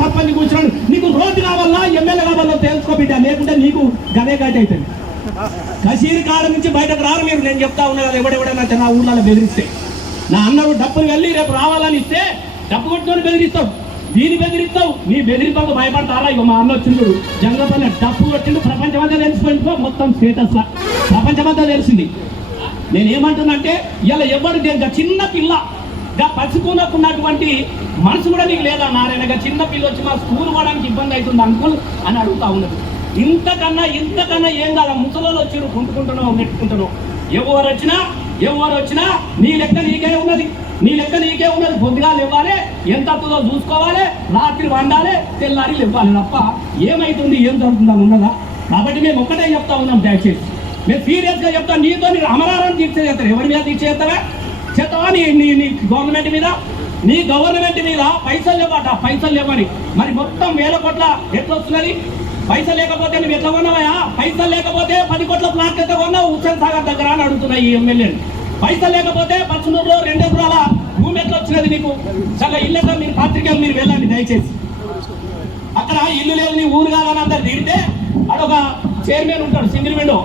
సర్పంచ్ కూర్చున్నాడు, నీకు రోడ్డు కావాలా ఎమ్మెల్యే కావాలో తెలుసుకో బిడ్డ, లేకుంటే నీకు గదే గట్టి అవుతుంది. కసీరు కాడ నుంచి బయటకు రారు మీరు. నేను చెప్తా ఉన్నా కదా, ఎవడెవడన్నా నా ఊళ్ళలో బెదిరిస్తే, నా అన్నడు డబ్బులు వెళ్ళి రేపు రావాలని ఇస్తే డబ్బు కొట్టుకొని బెదిరిస్తావు, దీన్ని బెదిరిస్తావు. నీ బెదిరిపాకు భయపడతారా? ఇక మా అన్న వచ్చిండు జంగపల్లి డబ్బు కొట్టిండు, ప్రపంచమంతా తెలిసిపోయిందో, మొత్తం స్టేటస్ ప్రపంచమంతా తెలిసింది. నేనేమంటున్నా అంటే ఇలా ఎవరు చిన్న పిల్ల పసుకున్నటువంటి మనసు కూడా నీకు లేదా నారాయణగా? చిన్న పిల్ల వచ్చి మా స్కూల్ పోవడానికి ఇబ్బంది అవుతుంది అంకుల్ అని అడుగుతా ఉన్నది. ఇంతకన్నా ఏం కాదా? ముసలోళ్ళు వచ్చి కుంటుకుంటున్నావు, నెట్టుకుంటున్నావు. ఎవరు వచ్చినా నీ లెక్క నీకే ఉన్నది. పొద్దుగాలు ఇవ్వాలి, ఎంత అవుతుందో చూసుకోవాలి, రాత్రి వండాలి, తెల్లారి ఇవ్వాలి తప్ప ఏమైతుంది ఏం జరుగుతుందని ఉన్నదా? కాబట్టి మేము ఒక్కటే చెప్తా ఉన్నాం, దయచేసి మేము సీరియస్గా చెప్తాం. నీతో మీరు అమరారాన్ని దీక్ష చేస్తారు. ఎవరి మీద దీక్ష చేస్తావా? నీ గవర్నమెంట్ మీద, నీ గవర్నమెంట్ మీద పైసలు లేవని మరి మొత్తం 1000 కోట్ల ఎట్లా వస్తున్నది? పైసలు లేకపోతే నువ్వు ఎట్లా కొన్నావా? పైసలు లేకపోతే 10 కోట్ల ప్లాట్ ఎట్లా కొన్నావు హుస్సేన్ సాగర్ దగ్గర అని అడుగుతున్నాయి ఈ ఎమ్మెల్యేని. పైసలు లేకపోతే పచ్చనూరులో 2 ఎకరాల భూమి ఎట్లా వచ్చినది నీకు? చాలా ఇల్లు మీరు పాత్రికేయులు మీరు వెళ్ళండి దయచేసి. అక్కడ ఇల్లు లేదు, నీ ఊరు కాదని అందరు తిడితే అడొక చైర్మన్ ఉంటాడు సింగిల్ విండో,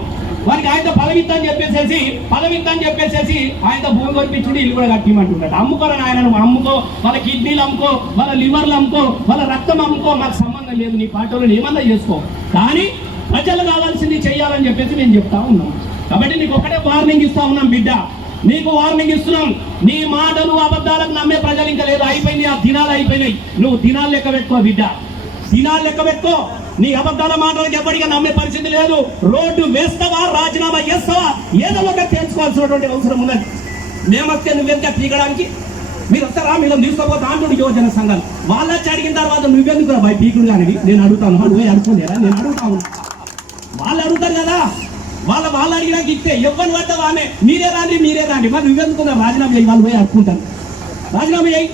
వారికి ఆయన పదవిత్తని చెప్పేసేసి ఆయన భూమి కొనిపించుడు, ఇల్లు కూడా కట్టిమంటున్నాడు. అమ్ముకోరని ఆయన అమ్ముకో, వాళ్ళ కిడ్నీలు అమ్ముకో, వాళ్ళ లివర్లు అమ్ముకో, వాళ్ళ రక్తం అమ్ముకో, మాకు సంబంధం లేదు. నీ పార్టీలో ఏమన్నా చేసుకో, కానీ ప్రజలు కావాల్సింది చెయ్యాలని చెప్పేసి నేను చెప్తా ఉన్నాం. కాబట్టి నీకు ఒకటే వార్నింగ్ ఇస్తా ఉన్నాం బిడ్డ, నీకు వార్నింగ్ ఇస్తున్నాం. నీ మాటలు అబద్ధాలకు నమ్మే ప్రజలు ఇంకా లేదు, అయిపోయింది. ఆ దినాలు అయిపోయినాయి. నువ్వు దినాలు లెక్క పెట్టుకో బిడ్డ, దినాలు లెక్క పెట్టుకో. నీ అబద్ధాల మాటలకు ఎప్పటికీ నమ్మే పరిస్థితి లేదు. రోడ్డు వేస్తావా, రాజీనామా చేస్తావా, ఏదో ఒక తెలుసుకోవాల్సినటువంటి అవసరం ఉన్నది. మేమొస్తే నువ్వెంత పీకడానికి? మీరు వస్తారా? మీరు తీసుకోపోతే ఆంధ్రుడు యువజన సంఘాలు వాళ్ళు వచ్చి అడిగిన తర్వాత నువ్వెందుకు బాయ్ పీకుడు కానీ నేను అడుగుతాను. నువ్వే అనుకోలేరా? నేను అడుగుతాను. వాళ్ళు అడుగుతారు కదా, వాళ్ళు అడిగినాక ఇస్తే ఎవరిని పడ్డావు ఆమె మీరే రాండి మరి నువ్వెందుకున్నా రాజీనామా చేయి. వాళ్ళు పోయి అనుకుంటాను, రాజీనామా చేయి.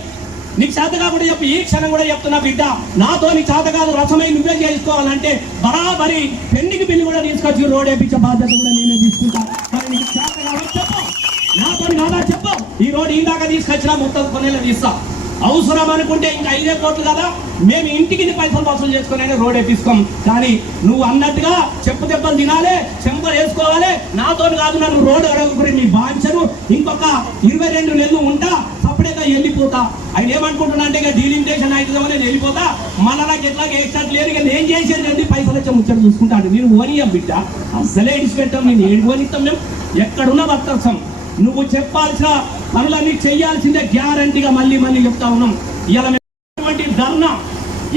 నీకు చేత కాకుండా చెప్పి ఈ క్షణం కూడా చెప్తున్నా బిడ్డ, నాతో నీ చేత కాదు, రసమై నువ్వే చేసుకోవాలంటే బరాబరి పెండికి బిల్లు కూడా తీసుకొచ్చి రోడ్ వేయించే బాధ్యత కూడా నేనే తీసుకుంటాను. మరి నీకు చేత కావాలి చెప్పు, నాతో కాదా చెప్పు. ఈ రోడ్ ఇందాక తీసుకొచ్చినా మొత్తం కొనేలా తీస్తా. అవసరం అనుకుంటే ఇంకా 5 కోట్లు కదా, మేము ఇంటికి పైసలు వసూలు చేసుకుని రోడ్ వేపిస్తాం. కానీ నువ్వు అన్నట్టుగా చెప్పు దెబ్బలు తినాలి, చెంపలు వేసుకోవాలి. నాతో కాదు, నన్ను రోడ్డు అడగకుని నీ బాంచను ఇంకొక 22 నెలలు ఉంటా, సపరేట్గా వెళ్ళిపోతా. ఆయన ఏమనుకుంటున్నా అంటే ఇక డీలిమిటేషన్ అవుతుందేమో నేను వెళ్ళిపోతా, మళ్ళీ నాకు ఎట్లాగే ఎక్స్ట్రా లేదు, ఇక నేను చేసేది పైసలు వచ్చే ముచ్చట చూసుకుంటాడు. నేను ఓనియం బిడ్డ, అసలే ఇడిచిపెట్టాం. నేను ఏం ఓనిస్తాం? మేము ఎక్కడున్నా బతకం. నువ్వు చెప్పాల్సిన పనులన్నీ చెయ్యాల్సిందే గ్యారంటీగా మళ్ళీ చెప్తా ఉన్నాం. ఇలా ధర్నా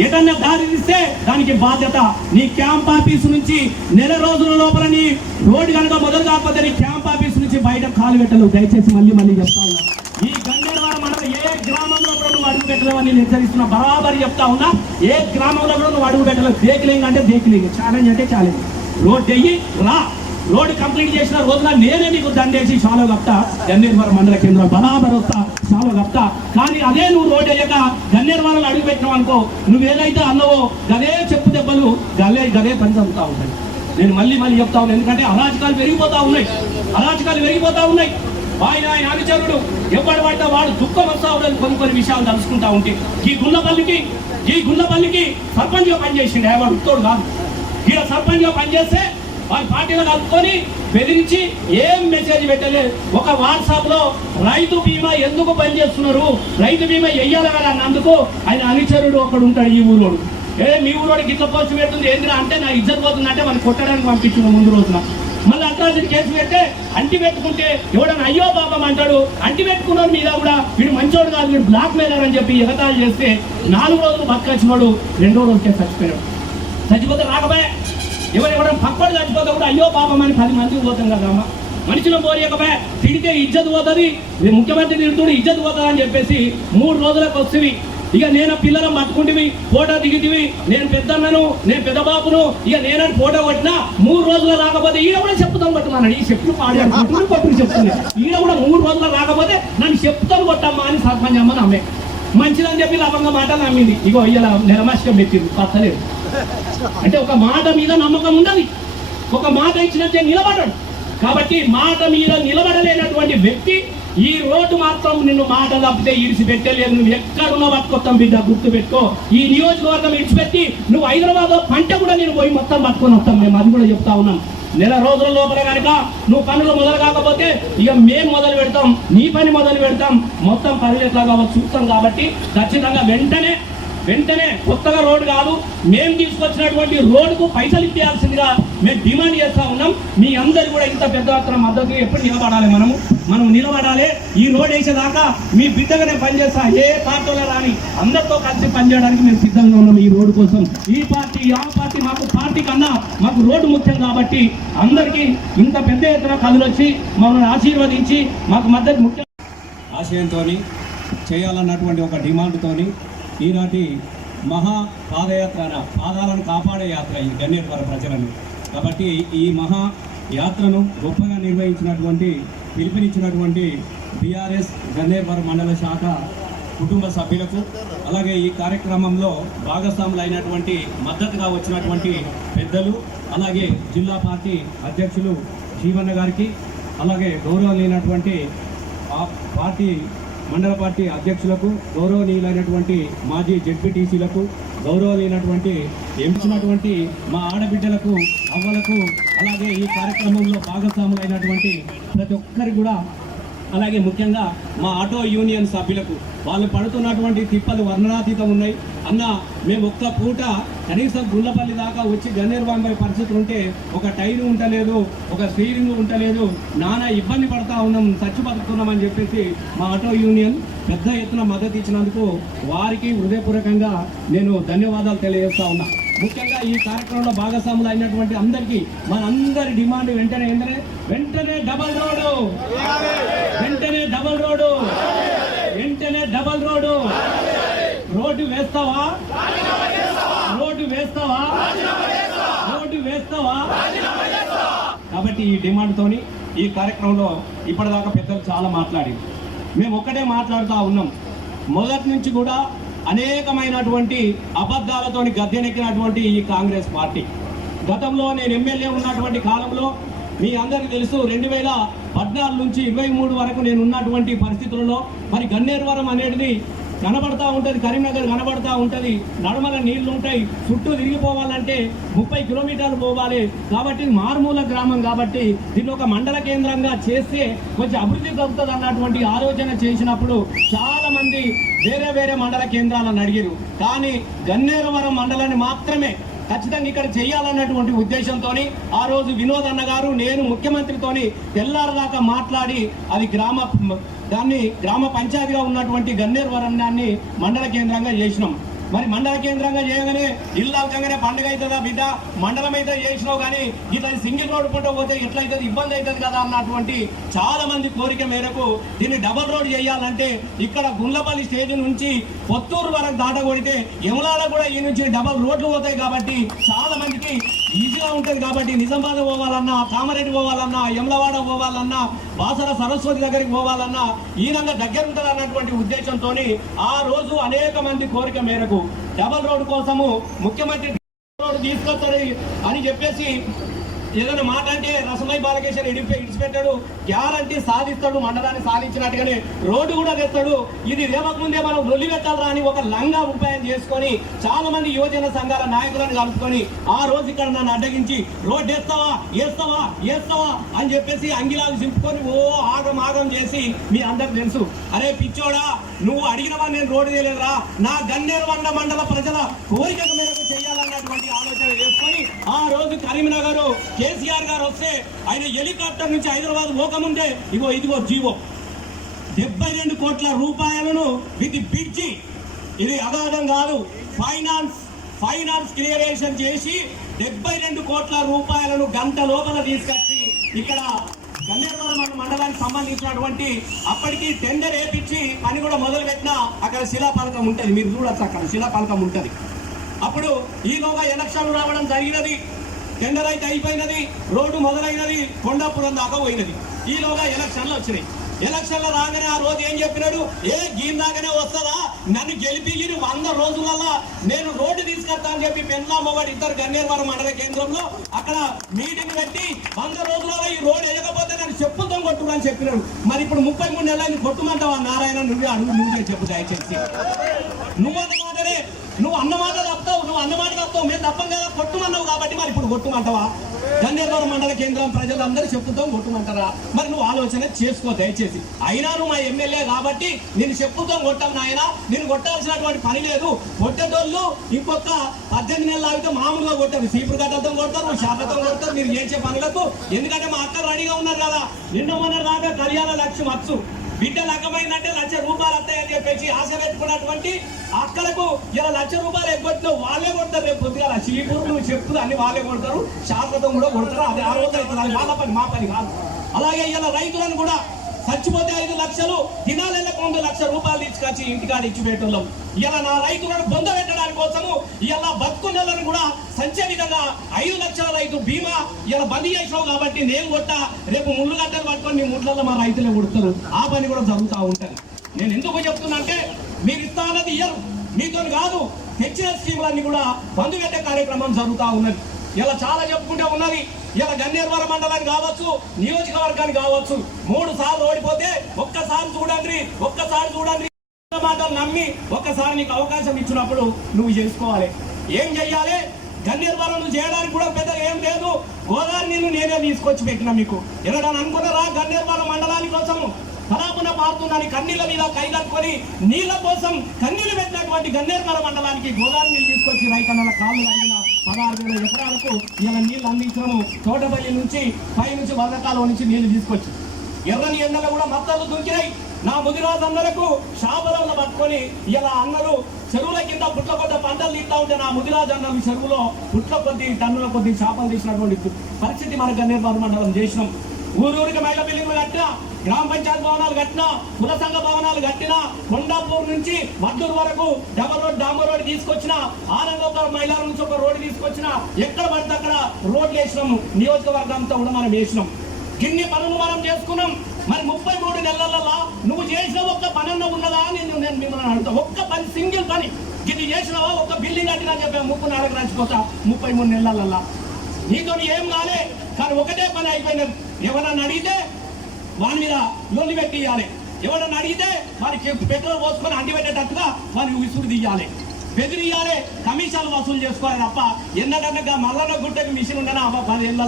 ఏదన్నా దారి తీస్తే దానికి బాధ్యత నీ క్యాంప్ ఆఫీస్ నుంచి నెల రోజుల లోపల నీ రోడ్డు కనుక మొదలు కాకపోతే నీ క్యాంప్ ఆఫీస్ నుంచి బయట కాలు పెట్టలేవు. దయచేసి మళ్ళీ చెప్తా ఉన్నా. ఈ గన్నేరువాడ మండలం ఏ గ్రామంలో కూడా నువ్వు అడుగు పెట్టలేవు అని హెచ్చరిస్తున్నా. బరాబరి చెప్తా ఉన్నా, ఏ గ్రామంలో కూడా నువ్వు అడుగు పెట్టలేవు. దేకిలేంగ్ అంటే దేకిలేంగ్, ఛాలెంజ్ అంటే ఛాలెంజ్. రోడ్ అయ్యి రా, రోడ్డు కంప్లీట్ చేసిన రోజున నేనే నీకు దండేసి షాలో కప్తా. గన్నేరువాడ మండల కేంద్రం బరాబర్ వస్తా, షాలో కప్తా. కానీ అదే నువ్వు రోడ్ అయ్యాక గన్నేరువాడలో అడుగు పెట్టినావు అనుకో, నువ్వేదైతే అన్నవో గదే చెప్పు దెబ్బలు గదే పని చదువుతా ఉంటాయి. నేను మళ్ళీ చెప్తా ఉన్నాను, ఎందుకంటే అరాచకాలు పెరిగిపోతా ఉన్నాయి. ఆయన అనుచరుడు ఎవడు పడితే వాడు దుఃఖం వస్తా ఉండదు. కొన్ని విషయాలు తెలుసుకుంటా ఉంటే ఈ గుళ్ళపల్లికి సర్పంచ్గా పనిచేసిండు. వాడు ఉత్తోడు కాదు. ఈడ సర్పంచ్గా పనిచేస్తే వాళ్ళ పార్టీలో కలుపుకొని బెదిరించి ఏం మెసేజ్ పెట్టలేదు. ఒక వాట్సాప్ లో రైతు బీమా ఎందుకు పనిచేస్తున్నారు, రైతు బీమా వెయ్యాలి కదా అన్నందుకు ఆయన అనుచరుడు ఒకడు ఉంటాడు ఈ ఊరోడు. మీ ఊరోడికి ఇట్లా పోస్ట్ పెడుతుంది ఏంద్రా అంటే నా ఇజ్జత్ పోతుందంటే మనం కొట్టడానికి పంపించిన ముందు రోజున. మళ్ళీ అట్రాసిటీ కేసు పెడితే అంటి పెట్టుకుంటే ఎవడన్నా అయ్యో పాపం అంటాడు. అంటి పెట్టుకున్న మీద కూడా వీడు మంచోడు కాదు, వీడు బ్లాక్ మెయిలర్ అని చెప్పి ఎగతాళి చేస్తే 4 రోజులు బతకొచ్చినోడు 2వ రోజుకే చచ్చిపోయాడు. చచ్చిపోతే రాకపోయా, ఎవరెవరైనా పక్కడు చచ్చిపోతే కూడా అయ్యో పాపం అని 10 మందికి పోతాం కదమ్మా. మనిషిలో పోయకపోయా, తిడితే ఇజ్జత్ పోతుంది, ముఖ్యమంత్రి తిడుతుడు ఇజ్జత్ పోతుంది అని చెప్పేసి 3 రోజులకు వస్తుంది. ఇక నేను పిల్లలను పట్టుకుంటేవి, ఫోటో దిగితివి, నేను పెద్దన్నను, నేను పెద్ద బాబును, ఇక నేనని ఫోటో కొట్టినా 3 రోజులు రాకపోతే ఈడ కూడా చెప్పుతాను కొట్టమన్నాడు. ఈ చెప్పులు పాడాడు కొట్టుని చెప్తుంది. ఈడ కూడా 3 రోజులు రాకపోతే నన్ను చెప్తాను కొట్టమ్మా అని సర్పంచ్ అమ్మ నమ్మే. మంచిదని చెప్పి లవంగా మాట నమ్మింది. ఇగో ఇలా నిరమాషం పెట్టింది, పచ్చలేదు. అంటే ఒక మాట మీద నమ్మకం ఉండదు, ఒక మాట ఇచ్చినట్టే నిలబడడు. కాబట్టి మాట మీద నిలబడలేనటువంటి వ్యక్తి ఈ రోడ్డు మాత్రం నిన్ను మాట తప్పితే ఇడిచిపెట్టలేదు. నువ్వు ఎక్కడున్నా పట్టుకొస్తాం బిడ్డ, గుర్తు పెట్టుకో. ఈ నియోజకవర్గం ఇడిచిపెట్టి నువ్వు హైదరాబాద్ పంట కూడా నేను పోయి మొత్తం పట్టుకొని వస్తాం. మేము అది కూడా చెప్తా ఉన్నాం. నెల రోజుల లోపల కనుక నువ్వు పనులు మొదలు కాకపోతే ఇక మేము మొదలు పెడతాం, నీ పని మొదలు పెడతాం, మొత్తం పనులు ఎట్లా కావచ్చు చూస్తాం. కాబట్టి ఖచ్చితంగా వెంటనే కొత్తగా రోడ్డు కాదు, మేము తీసుకొచ్చినటువంటి రోడ్డుకు పైసలు ఇప్పించాల్సిందిగా మేము డిమాండ్ చేస్తా ఉన్నాం. మీ అందరు కూడా ఇంత పెద్ద ఎత్తున మద్దతు ఎప్పుడు నిలబడాలి, మనం నిలబడాలి. ఈ రోడ్ వేసేదాకా మీ బిడ్డగానే పనిచేస్తా, ఏ పార్టీలో రాని అందరితో కలిసి పనిచేయడానికి మేము సిద్ధంగా ఉన్నాం. ఈ రోడ్డు కోసం ఈ పార్టీ ఆ పార్టీ మాకు పార్టీ కన్నా మాకు రోడ్డు ముఖ్యం. కాబట్టి అందరికీ ఇంత పెద్ద ఎత్తున కథలొచ్చి మమ్మల్ని ఆశీర్వదించి మాకు మద్దతు ముఖ్యం ఆశయంతో చేయాలన్నటువంటి ఒక డిమాండ్తోని ఈనాటి మహా పాదయాత్ర, పాదాలను కాపాడే యాత్ర ఈ గన్నేరువరం ప్రజలను. కాబట్టి ఈ మహా యాత్రను గొప్పగా నిర్వహించినటువంటి పిలుపునిచ్చినటువంటి బీఆర్ఎస్ గన్నేరువరం మండల శాఖ కుటుంబ సభ్యులకు, అలాగే ఈ కార్యక్రమంలో భాగస్వాములు అయినటువంటి మద్దతుగా వచ్చినటువంటి పెద్దలు, అలాగే జిల్లా పార్టీ అధ్యక్షులు జీవన్న గారికి, అలాగే గౌరవనీయులైనటువంటి పార్టీ మండల పార్టీ అధ్యక్షులకు, గౌరవనీయులైనటువంటి మాజీ జెడ్పీటీసీలకు, గౌరవనీయులైనటువంటి ఎంపినటువంటి మా ఆడబిడ్డలకు, అవ్వలకు, అలాగే ఈ కార్యక్రమంలో భాగస్వాములైనటువంటి ప్రతి ఒక్కరికి కూడా, అలాగే ముఖ్యంగా మా ఆటో యూనియన్ సభ్యులకు, వాళ్ళు పడుతున్నటువంటి తిప్పలు వర్ణనాతీతం ఉన్నాయి. అన్న మేము ఒక్క పూట కనీసం గుళ్ళపల్లి దాకా వచ్చి గన్నేరువరం పరిస్థితులు ఉంటే ఒక టైరు ఉంటలేదు, ఒక స్టీరింగ్ ఉంటలేదు, నానా ఇబ్బంది పడతా ఉన్నాం, చచ్చి బతుకుతున్నామని చెప్పేసి మా ఆటో యూనియన్ పెద్ద ఎత్తున మద్దతు ఇచ్చినందుకు వారికి హృదయపూర్వకంగా నేను ధన్యవాదాలు తెలియజేస్తా ఉన్నా. ముఖ్యంగా ఈ కార్యక్రమంలో భాగస్వాములు అయినటువంటి అందరికీ మనందరి డిమాండ్ వెంటనే డబల్ రోడ్డు, వెంటనే డబల్ రోడ్డు. రోడ్డు వేస్తావా? కాబట్టి ఈ డిమాండ్తోని ఈ కార్యక్రమంలో ఇప్పటిదాకా పెద్దలు చాలా మాట్లాడి మేము ఒక్కటే మాట్లాడుతూ ఉన్నాం. మొదటి నుంచి కూడా అనేకమైనటువంటి అబద్ధాలతోని గద్దెనెక్కినటువంటి ఈ కాంగ్రెస్ పార్టీ, గతంలో నేను ఎమ్మెల్యే ఉన్నటువంటి కాలంలో మీ అందరికీ తెలుసు 2014 నుంచి 23 వరకు నేను ఉన్నటువంటి పరిస్థితులలో మరి గన్నేరువరం అనేది కనబడతా ఉంటుంది, కరీంనగర్ కనబడతా ఉంటుంది, నడుమల నీళ్లు ఉంటాయి, చుట్టూ తిరిగిపోవాలంటే 30 కిలోమీటర్లు పోవాలి. కాబట్టి మారుమూల గ్రామం కాబట్టి దీన్ని ఒక మండల కేంద్రంగా చేస్తే కొంచెం అభివృద్ధి కలుగుతుంది అన్నటువంటి ఆలోచన చేసినప్పుడు చాలా మంది వేరే మండల కేంద్రాలను అడిగారు. కానీ గన్నేరువరం మండలాన్ని మాత్రమే ఖచ్చితంగా ఇక్కడ చేయాలన్నటువంటి ఉద్దేశంతో ఆ రోజు వినోద్ అన్న గారు, నేను ముఖ్యమంత్రితోని తెల్లారదాకా మాట్లాడి అది గ్రామ పంచాయతీగా ఉన్నటువంటి గన్నేరువరాన్ని మండల కేంద్రంగా చేసినాం. మరి మండల కేంద్రంగా చేయగానే ఇల్లాకంగానే పండుగ అవుతుందా బిడ్డ, మండలం అయితే చేసినావు కానీ ఇట్లా సింగిల్ రోడ్డు పంట పోతే ఎట్లయితుంది, ఇబ్బంది అవుతుంది కదా అన్నటువంటి చాలా మంది కోరిక మేరకు దీన్ని డబల్ రోడ్ చేయాలంటే ఇక్కడ గుండ్లపల్లి స్టేజ్ నుంచి పొత్తూరు వరకు దాటగొడితే యములాల కూడా ఈ నుంచి డబల్ రోడ్లు పోతాయి. కాబట్టి చాలా మందికి ఈజీగా ఉంటుంది. కాబట్టి నిజామాబాద్ పోవాలన్నా, కామారెడ్డి పోవాలన్నా, యములవాడ పోవాలన్నా, బాసర సరస్వతి దగ్గరికి పోవాలన్నా ఈ రంగా దగ్గర ఉంటుంది అన్నటువంటి ఉద్దేశంతో ఆ రోజు అనేక మంది కోరిక మేరకు డబల్ రోడ్డు కోసము ముఖ్యమంత్రి రోడ్డు తీసుకొస్తాడు అని చెప్పేసి ఏదైనా మాట అంటే రసమై బాలకేశ్వర్ ఇడిచిపెట్టాడు, గ్యారంటీ సాధిస్తాడు, మండలాన్ని సాధించినట్టుగానే రోడ్డు కూడా తెస్తాడు. ఇది రేవకముందే మనం రొల్లి పెట్టాలరా అని ఒక లంగా ఉపాయం చేసుకొని చాలా మంది యువజన సంఘాల నాయకులను కలుపుకొని ఆ రోజు ఇక్కడ నన్ను అడ్డగించి రోడ్డు వేస్తావా అని చెప్పేసి అంగిలాలు చింపుకొని ఆగం చేసి మీ అందరికి తెలుసు, అరే పిచ్చోడా నువ్వు అడిగినవా నేను రోడ్డు చేయలేదురా, నా గన్నేరువరం మండల ప్రజల కోరిక మేరకు చేయాలన్నటువంటి ఆలోచన చేసుకొని ఆ రోజు కరీంనగర్ కేసీఆర్ గారు వస్తే ఆయన హెలికాప్టర్ నుంచి హైదరాబాద్ పోకముందే ఇదిగో జీవో 72 కోట్ల రూపాయలను విత్ బ్రిడ్జి, ఇది అగాధం కాదు, ఫైనాన్స్ క్లియరేషన్ చేసి 72 కోట్ల రూపాయలను గంట లోపల తీసుకొచ్చి ఇక్కడ గన్నేరువరం మండలానికి సంబంధించినటువంటి అప్పటికి టెండర్ వేయించి పని కూడా మొదలు పెట్టినా అక్కడ శిలాఫలకం ఉంటుంది, మీరు చూడొచ్చు అక్కడ శిలాఫలకం ఉంటుంది. అప్పుడు ఈలోగా ఎలక్షన్లు రావడం జరిగినది, టెండర్ అయితే అయిపోయినది, రోడ్డు మొదలైనది, కొండాపురం దాకా పోయినది. ఈలోగా ఎలక్షన్లు వచ్చినాయి. ఎలక్షన్లో రాగానే ఆ రోజు ఏం చెప్పినాడు, గీందాగానే వస్తుందా, నన్ను గెలిపి 100 రోజులలో నేను రోడ్డు తీసుకొస్తా అని చెప్పి పెన్లామవాడు ఇద్దరు గన్నేరువరం మండల కేంద్రంలో అక్కడ మీటింగ్ పెట్టి 100 రోజులలో ఈ రోడ్డు వేయకపోతే నన్ను చెప్పులతో కొట్టుమని చెప్పినాడు. మరి ఇప్పుడు 33 నెలలు కొట్టుమంటావా నారాయణ? నువ్వే చెప్పు దయచేసి. నువ్వు అన్నమాట తప్పుతావు, మేము తప్పం కదా, కొట్టుమన్నావు కాబట్టి మరి ఇప్పుడు కొట్టుమంటావా? గన్నేరువరం మండల కేంద్రం ప్రజలందరూ చెప్పుతాం కొట్టుమంటారా? మరి నువ్వు ఆలోచన చేసుకో దయచేసి. అయినా నువ్వు మా ఎమ్మెల్యే కాబట్టి నేను చెప్పుతాం కొట్టాం నాయన, నేను కొట్టాల్సినటువంటి పని లేదు. కొట్టేటోళ్ళు ఇంకొక 18 నెలలు ఆగితే మామూలుగా కొట్టారు, సీపురు గడ్డతో కొడతారు, శాఖతో కొడతారు మీరు చేసే పనులకు. ఎందుకంటే మా అక్క రెడీగా ఉన్నారు కదా, నిన్న మొన్న దాకా కళ్యాణ లక్ష్యం వచ్చు బిడ్డ లగ్గమైందంటే ₹1,00,000 వస్తాయని చెప్పేసి ఆశ పెట్టుకున్నటువంటి అక్కలకు ఇలా ₹1,00,000 ఎగ్గొట్టిన వాళ్ళే కొడతారు. రేపు కొద్దిగా చీపురు నువ్వు చెప్తూ అన్ని వాళ్ళే కొడతారు, శాశ్వతం కూడా కొడతారు. అది ఆ రోజు అవుతుంది, అది వాళ్ళ పని, మా పని కాదు. అలాగే ఇలా రైతులను కూడా చచ్చిపోతే 5 లక్షలు, దినాలకు ముందు ₹1,00,000 తీసుకొచ్చి ఇంటికాడ ఇచ్చి పెట్టడం. ఇలా నా రైతులను బొంద పెట్టడానికి కోసము ఇలా బతుకున్నలను కూడా సంచే విధంగా 5 లక్షల రైతు బీమా ఇలా బంద్ చేసావు కాబట్టి నేను కొట్ట రేపు ముళ్ళు గడ్డలు పట్టుకొని మీ ముట్లలో మా రైతులే కొడతారు. ఆ పని కూడా జరుగుతూ ఉంటుంది. నేను ఎందుకు చెప్తున్నా అంటే మీరు ఇస్తా అన్నది ఇయ్యరు, మీతో కాదు, తెచ్చిన స్కీములన్నీ కూడా బంద్ పెట్టే కార్యక్రమం జరుగుతూ ఉన్నది. ఇలా చాలా చెప్పుకుంటే ఉన్నది. ఇలా గన్నేరువరం మండలానికి కావచ్చు, నియోజకవర్గానికి కావచ్చు, 3 సార్లు ఓడిపోతే ఒక్కసారి చూడండి మాటలు నమ్మి ఒక్కసారి నీకు అవకాశం ఇచ్చినప్పుడు నువ్వు చేసుకోవాలి. ఏం చెయ్యాలి? గన్నేరువరం నువ్వు చేయడానికి కూడా పెద్దగా ఏం లేదు. గోదావరి నీళ్ళు నేనే తీసుకొచ్చి పెట్టినా మీకు. ఎన్నడని అనుకున్నారా? గన్నేరువరం మండలానికి కోసము పరాపున పారుతుందని కన్నీళ్ళ మీద కైదనుకొని నీళ్ల కోసం కన్నీళ్లు పెట్టినటువంటి గన్నేరువరం మండలానికి గోదావరి నీళ్ళు తీసుకొచ్చి రైతన్నల కాళ్ళు కలిగిన 16,000 ఎకరాలకు ఇలా నీళ్లు అందించడము. తోటపల్లి నుంచి పైనుంచి వరదకాలం నుంచి నీళ్లు తీసుకొచ్చి ఎర్రని ఎండలు కూడా మత్తలు దుంకినాయి. నా ముదిరాజన్నలకు శాపలంలో పట్టుకొని ఇలా అన్నలు చెరువుల కింద పుట్ల కొద్ది పంటలు తీస్తా ఉంటే నా ముదిరాజన్నలు చెరువులో పుట్ల కొద్ది టన్నుల కొద్ది చేపలు తీసినటువంటి పరిస్థితి మన గన్నేరువరం మండలం చేసినాం. ఊరూరికి మహిళా బిల్డింగ్లు కట్టినా, గ్రామ పంచాయతీ భవనాలు కట్టినా, కుల సంఘ భవనాలు కట్టినా, కొండాపూర్ నుంచి వద్దూరు వరకు డాంబర్ రోడ్ తీసుకొచ్చిన, ఆనందపురం మహిళల నుంచి ఒక రోడ్డు తీసుకొచ్చిన, ఎక్కడ పడితే అక్కడ రోడ్లు వేసినాము. నియోజకవర్గంతో కూడా మనం వేసినాం. ఇన్ని పనులు మనం చేసుకున్నాం. మరి 33 నెలలలో నువ్వు చేసిన ఒక్క పనన్న ఉన్నదా అని నేను మిమ్మల్ని అడుగుతా. ఒక్క పని, సింగిల్ పని ఇది చేసినావా? ఒక్క బిల్డింగ్ కట్టినా చెప్పా 34 రాసిపోతా 33 నెలలలో నీతో ఏం కాలే. కానీ ఒకటే పని అయిపోయినది. ఎవరన్నా అడిగితే వాని మీద లొల్లి పెట్టి ఇవ్వాలి, ఎవరన్నా అడిగితే వారికి పెట్రోల్ పోసుకొని అంటి పెట్టేటట్టుగా వారికి విసురు తీయాలి, బెదిరియాలి, కమిషన్లు వసూలు చేసుకోవాలి తప్ప ఎన్నడన్నగా మల్లన్న గుట్టకి మిషన్ ఉండనా 10 ఏళ్ళ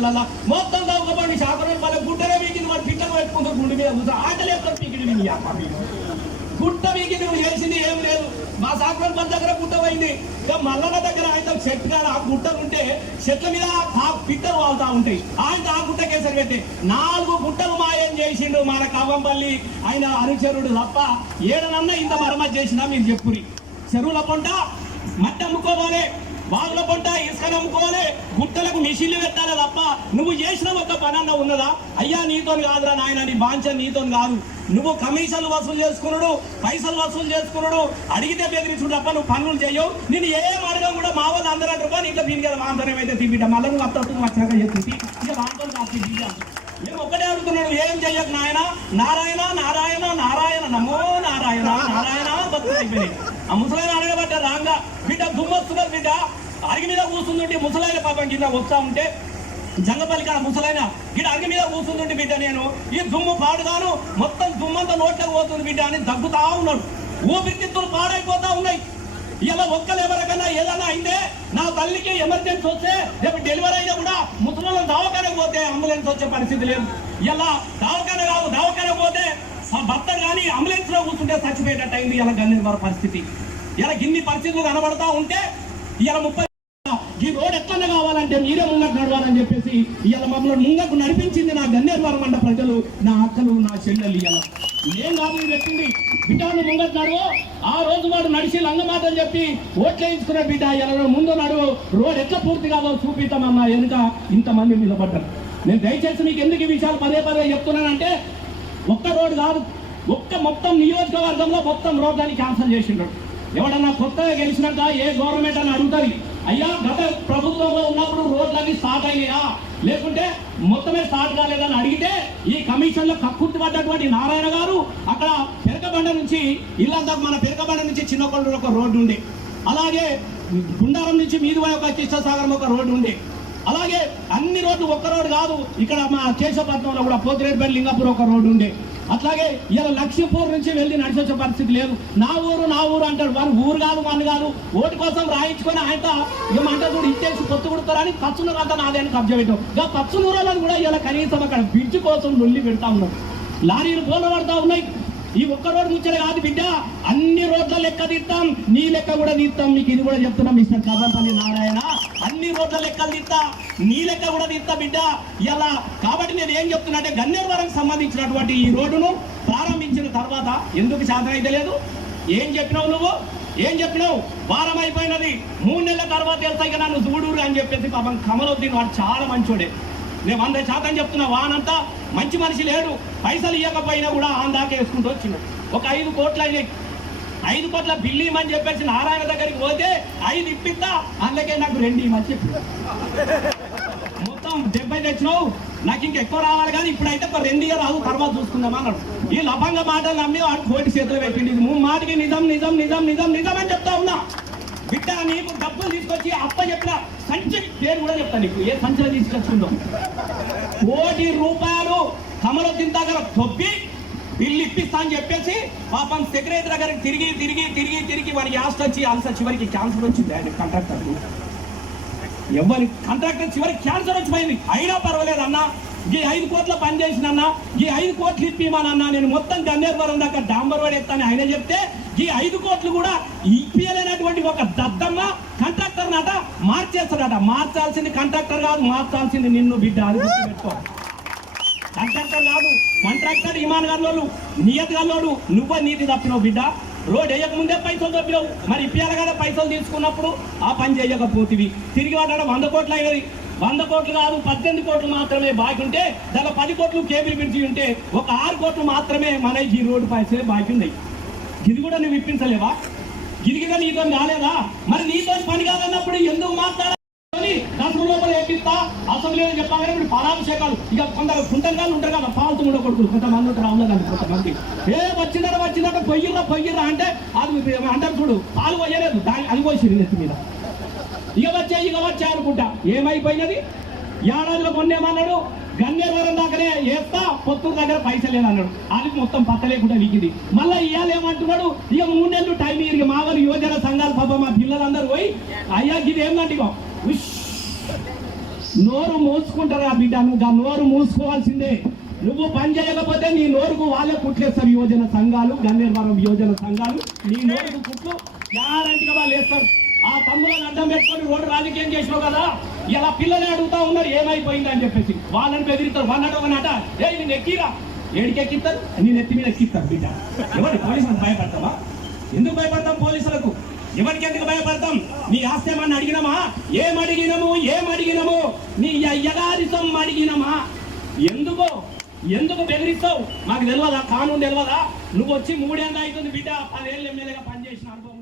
మొత్తం తగ్గబడి శాఖలు వాళ్ళ గుట్టనే వీకింది, వాడు పిట్టలు పెట్టుకుంటారు గుండె మీద కూర్చో ఆటలు ఎప్పుడు పీకిడి గుట్ట వీకి నువ్వు చేసింది ఏం లేదు. మా సాకుల పని దగ్గర గుట్ట పోయింది. ఇక మల్లన్న దగ్గర ఆయన చెట్టు కాడ ఆ గుట్టలు ఉంటే చెట్ల మీద పిట్టలు వాళ్తా ఉంటాయి. ఆయన ఆ గుట్ట కేసరి పెట్టి 4 గుట్టలు మాయం చేసిండు మన కవ్వంపల్లి ఆయన అనుచరుడు తప్ప ఏడనన్నా ఇంత మరమ్మతు చేసినా మీరు చెప్పురి. చెరువుల పంట మట్టి అమ్ముకోవాలి, బాగుల పంట ఇసుకని అమ్ముకోవాలి, గుట్టలకు మిషన్లు పెట్టాలి తప్ప నువ్వు చేసిన ఒక్క పనన్నా ఉన్నదా? అయ్యా నీతో కాదురా నాయన, నీ బాంచ నీతో కాదు. నువ్వు కమిషన్లు వసూలు చేసుకున్నాడు, పైసలు వసూలు చేసుకున్నాడు, అడిగితే బెదిరించుడు తప్ప నువ్వు పనులు చేయవు. నేను ఏం అడగం కూడా మా వాళ్ళు అందరూ అంటారు ఇట్లా దీని కదా వాంతరం అయితే తింటా మళ్ళీ నువ్వు అత్తట్టు వచ్చాక చెప్తుంది ఇక వాంతో కాదు. మేము ఒక్కడే అడుగుతున్నాడు, ఏం చెయ్యకు నాయన, నారాయణ నారాయణ నారాయణ నమో నారాయణ నారాయణ భక్తులు అయిపోయినాయి. ఆ ముసలాయన అడగబట్ట రాంగా బిడ్డ దుమ్మొస్తున్నారు, బిడ్డ అరిగి మీద కూర్చుంటుంటే ముసలాయన పాపం కింద వస్తా ఉంటే జంగపల్లికి ఆ ముసలాయన గిడ అరిగి మీద కూర్చుంటుంటే బిడ్డ నేను ఈ దుమ్ము పాడుగాను మొత్తం దుమ్మంతా నోట్లోకి పోతుంది బిడ్డ అని దగ్గుతా ఉన్నాడు. ఊపిరితిత్తులు పాడైపోతా ఉన్నాయి. ఇలా ఒక్కలు ఎవరికైనా ఏదైనా అయిందే, నా తల్లికి ఎమర్జెన్సీ వస్తే రేపు డెలివరీ అయినా కూడా ముసలిని దవాఖానకు పోతే అంబులెన్స్ వచ్చే పరిస్థితి లేదు. ఇలా దవాఖాన కాదు, దవాఖాన పోతే భర్త కానీ అంబులెన్స్ లో కూర్చుంటే చచ్చిపోయేటట్టు అయింది ఇలా గన్నేరువరం పరిస్థితి. ఇలా గిన్ని పరిస్థితులు కనబడతా ఉంటే ఇలా 30 ఈ రోడ్ ఎట్లా కావాలంటే మీరే ముంగకు నడవాలని చెప్పేసి ఇలా మమ్మల్ని ముంగకు నడిపించింది నా గన్నేరువరం మండ ప్రజలు, నా అక్కలు, నా చెల్లెలు. ఇలా నేను కాబట్టి పెట్టింది బిడ్డను ముంగకు నడువు. ఆ రోజు వాడు నడిచి లంగమాటలు చెప్పి ఓట్లు వేయించుకునే బిడ్డ ఇలా ముందు నడువు, రోడ్ ఎట్లా పూర్తి కావాలో చూపిస్తామన్నా వెనుక ఇంతమంది మీద పడ్డారు. నేను దయచేసి మీకు ఎందుకు ఈ విషయాలు పదే చెప్తున్నానంటే ఒక్క రోడ్డు కాదు, మొత్తం నియోజకవర్గంలో మొత్తం రోడ్లని క్యాన్సిల్ చేసిండ్రు. ఎవడన్నా కొత్తగా గెలిచినాక ఏ గవర్నమెంట్ అని అడుగుతుంది, అయ్యా గత ప్రభుత్వంలో ఉన్నప్పుడు రోడ్లన్నీ స్టార్ట్ అయినాయా లేకుంటే మొత్తమే స్టార్ట్ కాలేదని అడిగితే ఈ కమిషన్లో కక్కుర్తిపడ్డటువంటి నారాయణ గారు అక్కడ పెరకబండ నుంచి ఇల్లంతా మన పెరకబండ నుంచి చిన్నకొండూరు ఒక రోడ్డు ఉండే, అలాగే గుండారం నుంచి మీదువై ఒక కృష్ణసాగరం ఒక రోడ్డు ఉండే, అలాగే అన్ని రోడ్లు ఒక్క రోడ్డు కాదు, ఇక్కడ మా కేశవపట్నంలో కూడా పోతిరెడ్డిపల్లి లింగపూర్ ఒక రోడ్డు ఉండే, అట్లాగే ఇలా లక్ష్మీపూర్ నుంచి వెళ్ళి నడిచొచ్చే పరిస్థితి లేదు. నా ఊరు అంటాడు, వారు ఊరు కాదు మన కాదు, ఓటు కోసం రాయించుకొని ఆయన ఏమంటే కూడా ఇచ్చేసి పొత్తు కొడుతారని పచ్చునూరు అంతా నాదే అని కబ్జా పెట్టాం. ఇంకా పచ్చునూరులను కూడా ఇలా కనీసం అక్కడ బ్రిడ్జ్ కోసం లొల్లి పెడతా ఉన్నాం, లారీలు పోల పడతా ఉన్నాయి. ఈ ఒక్క రోడ్డు ముచ్చట కాదు బిడ్డ, అన్ని రోడ్ల లెక్క తీస్తాం, నీ లెక్క కూడా తీస్తాం. మీకు ఇది కూడా చెప్తున్నాం మిస్టర్ కవ్వంపల్లి నారాయణ, అన్ని రోడ్ల లెక్కలు తీస్తా, నీ లెక్క కూడా తీస్తా బిడ్డ ఇలా. కాబట్టి నేను ఏం చెప్తున్నా అంటే గన్నేరువరంకి సంబంధించినటువంటి ఈ రోడ్డును ప్రారంభించిన తర్వాత ఎందుకు శాతం అయితే లేదు? ఏం చెప్పినావు నువ్వు? ఏం చెప్పినావు? వారం అయిపోయినది, 3 నెలల తర్వాత వెళ్తాయి కదా నన్ను చూడూరు అని చెప్పేసి పాపం కమలవుద్దీన్ వాడు చాలా మంచోడే. నేను 100% చెప్తున్నా, వానంతా మంచి మనిషి లేడు, పైసలు ఇవ్వకపోయినా కూడా దాకా వేసుకుంటూ వచ్చినాడు. ఒక 5 కోట్లు అయినాయి, 5 కోట్ల బిల్లు ఇవ్వమని చెప్పేసి నారాయణ దగ్గరికి పోతే 5 ఇప్పిస్తా, అందుకే నాకు 2 ఇవ్వమని చెప్పి మొత్తం 70 తెచ్చినావు, నాకు ఇంకెక్కువ రావాలి కానీ ఇప్పుడైతే ఒక 2 ఇయర్ రాదు, తర్వాత చూసుకుందాం అన్నాడు. ఈ లభంగ మాటలు నమ్మి వాడు కోటి చేతులు పెట్టింది. మాటికి నిజం నిజం నిజం నిజం నిజం అని చెప్తా ఉన్నా బిడ్డ. నీకు డబ్బులు తీసుకొచ్చి అప్ప చెప్పిన సంచి పేరు కూడా చెప్తా, నీకు ఏ సంచిలో తీసుకొచ్చిందో. 1 కోటి రూపాయలు కమలొద్దీన్ దగ్గర తొప్పి బిల్లు ఇప్పిస్తా అని చెప్పేసి పాపం సెక్రటరీ దగ్గరికి తిరిగి తిరిగి తిరిగి తిరిగి వారికి యాస్ట్ వచ్చి అలస చివరికి క్యాన్సర్ వచ్చింది. ఆయన కాంట్రాక్టర్ ఎవరి కాంట్రాక్టర్ చివరికి క్యాన్సర్ వచ్చిపోయింది. అయినా పర్వాలేదు అన్న, ఈ 5 కోట్ల పని చేసినన్నా, ఈ 5 కోట్లు ఇప్పిమానన్నా, నేను మొత్తం గన్నేరువరం దాకా డాంబర్ వాడు ఎత్తాను ఆయన చెప్తే ఈ 5 కోట్లు కూడా ఇప్పియలేనటువంటి ఒక దద్దమ్మ కాంట్రాక్టర్ నాట మార్చేస్తాడట. మార్చాల్సింది కాంట్రాక్టర్ కాదు, మార్చాల్సింది నిన్ను బిడ్డ, అది గుర్తుపెట్టుకో. కాంట్రాక్టర్ కాదు, కాంట్రాక్టర్ ఇమాన్ గల్లోడు, నియత్ గల్లోడు, నువ్వే నీతి తప్పినావు బిడ్డ. రోడ్ వేయక ముందే పైసలు తప్పినావు, మరి ఇప్పియాలి కదా పైసలు తీసుకున్నప్పుడు ఆ పని చేయకపోతివి. తిరిగి వాడాడు 100 కోట్లు అయ్యేది. 100 కోట్లు కాదు, 18 కోట్లు మాత్రమే బాకీ ఉంటే, దానిలో 10 కోట్లు కేబుల్ బ్రిడ్జి ఉంటే ఒక 6 కోట్లు మాత్రమే మన ఈ రోడ్డు పైసలే బాకీ ఉన్నాయి. ఇది కూడా నువ్వు ఇప్పించలేవా? గిరిగిగా నీతో కాలేదా? మరి నీతో పని కాదన్నప్పుడు ఎందుకు మాట్లాడాలి? కసురు లోపల వేపిస్తా, అసెంబ్లీలో చెప్పాలి. ఇప్పుడు పరాభిషేకాలు ఇక కొందరు కుంటంగాళ్ళు ఉంటారు కదా, పాలతూ ఉండకూడదు, కొంతమంది ఉంటారు, అవునదండి కొంతమంది. వచ్చిందట పొయ్యిర్రా అంటే అది అంటారు చూడు, పాలు పోయలేదు, అది పోసి నెత్తి మీద ఇక వచ్చే అనుకుంటా. ఏమైపోయినది? ఏడాదిలో కొన్నేమన్నాడు, గన్నేరువరం దాకానే వేస్తా, పొత్తూరు దగ్గర పైసలు లేదన్నాడు. అది మొత్తం పత్త లేకుండా వీకింది. మళ్ళీ ఇవాళ ఏమంటున్నాడు, ఇక 3 నెలలు టైం ఇక మాగలు యువజన సంఘాలు పాప మా పిల్లలందరూ పోయి అయ్యా ఇది ఏమంటే నోరు మూసుకుంటారా బిడ్డ, నువ్వు నోరు మూసుకోవాల్సిందే. నువ్వు పని చేయకపోతే నీ నోరుకు వాళ్ళే కుట్లేస్తారు. యువజన సంఘాలు, గన్నేరువరం యువజన సంఘాలు నీ నోరుకు కుట్లు గ్యారంటీగా వాళ్ళు వేస్తారు. ఆ తమ్ములను అడ్డం పెట్టుకొని రోడ్డు రాజకీయం చేసినావు కదా, ఇలా పిల్లలే అడుగుతా ఉన్నారు ఏమైపోయింది అని చెప్పేసి. వాళ్ళని బెదిరిస్తారు. వాళ్ళట నేను ఎక్కిరా, ఏడికెక్కిస్తారు, నేను ఎత్తి మీద ఎక్కిస్తారు బిడ్డ. ఎవరు పోలీసులకు భయపడతావా? ఎందుకు భయపడతాం పోలీసులకు? ఎవరికి ఎందుకు భయపడతాం? నీ ఆస్తి ఏమన్నా అడిగినామా? ఏమడిగినము? నీ అయ్యగారితం అడిగినమా? ఎందుకు బెదిరిస్తావు? మాకు తెలియదా? కానూన్ తెలియదా? నువ్వు వచ్చి 3 ఏళ్ళు అవుతుంది బిడ్డ, 10 ఏళ్ళు ఎమ్మెల్యేగా పనిచేసిన అనుభవం.